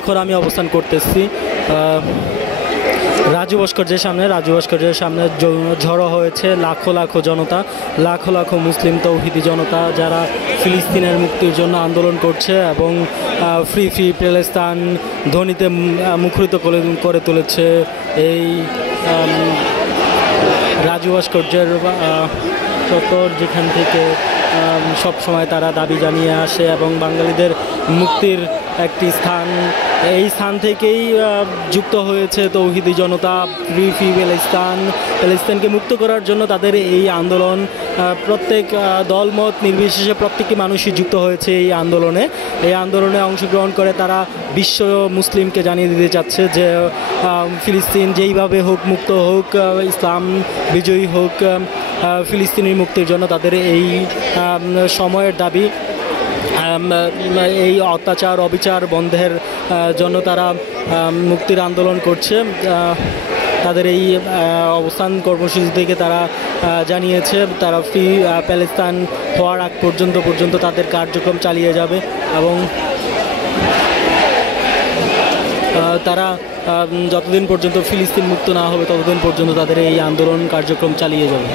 এখন আমি অবস্থান করতেছি রাজু ভাস্কর্যের সামনে ঝড়ো হয়েছে লাখো লাখো জনতা, লাখো লাখো মুসলিম তৌহিদি জনতা যারা ফিলিস্তিনের মুক্তির জন্য আন্দোলন করছে এবং ফ্রি ফ্রি প্যালেস্তাইন ধ্বনিতে মুখরিত করে তুলেছে এই রাজু ভাস্কর্যের চত্বর, যেখান থেকে সব সময় তারা দাবি জানিয়ে আসে এবং বাঙালিদের মুক্তির একটি স্থান। এই স্থান থেকেই যুক্ত হয়েছে তৌহিদি জনতা। ফ্রি ফ্রি প্যালেস্তাইনকে মুক্ত করার জন্য তাদের এই আন্দোলন। প্রত্যেক দলমত নির্বিশেষে প্রত্যেকটি মানুষই যুক্ত হয়েছে এই আন্দোলনে অংশগ্রহণ করে তারা বিশ্ব মুসলিমকে জানিয়ে দিতে চাচ্ছে যে ফিলিস্তিন যেইভাবে হোক মুক্ত হোক, ইসলাম বিজয়ী হোক, ফিলিস্তিনি মুক্তির জন্য তাদের এই সময়ের দাবি। এই অত্যাচার অবিচার বন্ধের জন্য তারা মুক্তির আন্দোলন করছে। তাদের এই অবস্থান কর্মসূচি থেকে তারা জানিয়েছে তারা ফ্রি প্যালেস্তাইন হওয়ার আগ পর্যন্ত তাদের কার্যক্রম চালিয়ে যাবে এবং তারা যতদিন পর্যন্ত ফিলিস্তিন মুক্ত না হবে ততদিন পর্যন্ত তাদের এই আন্দোলন কার্যক্রম চালিয়ে যাবে।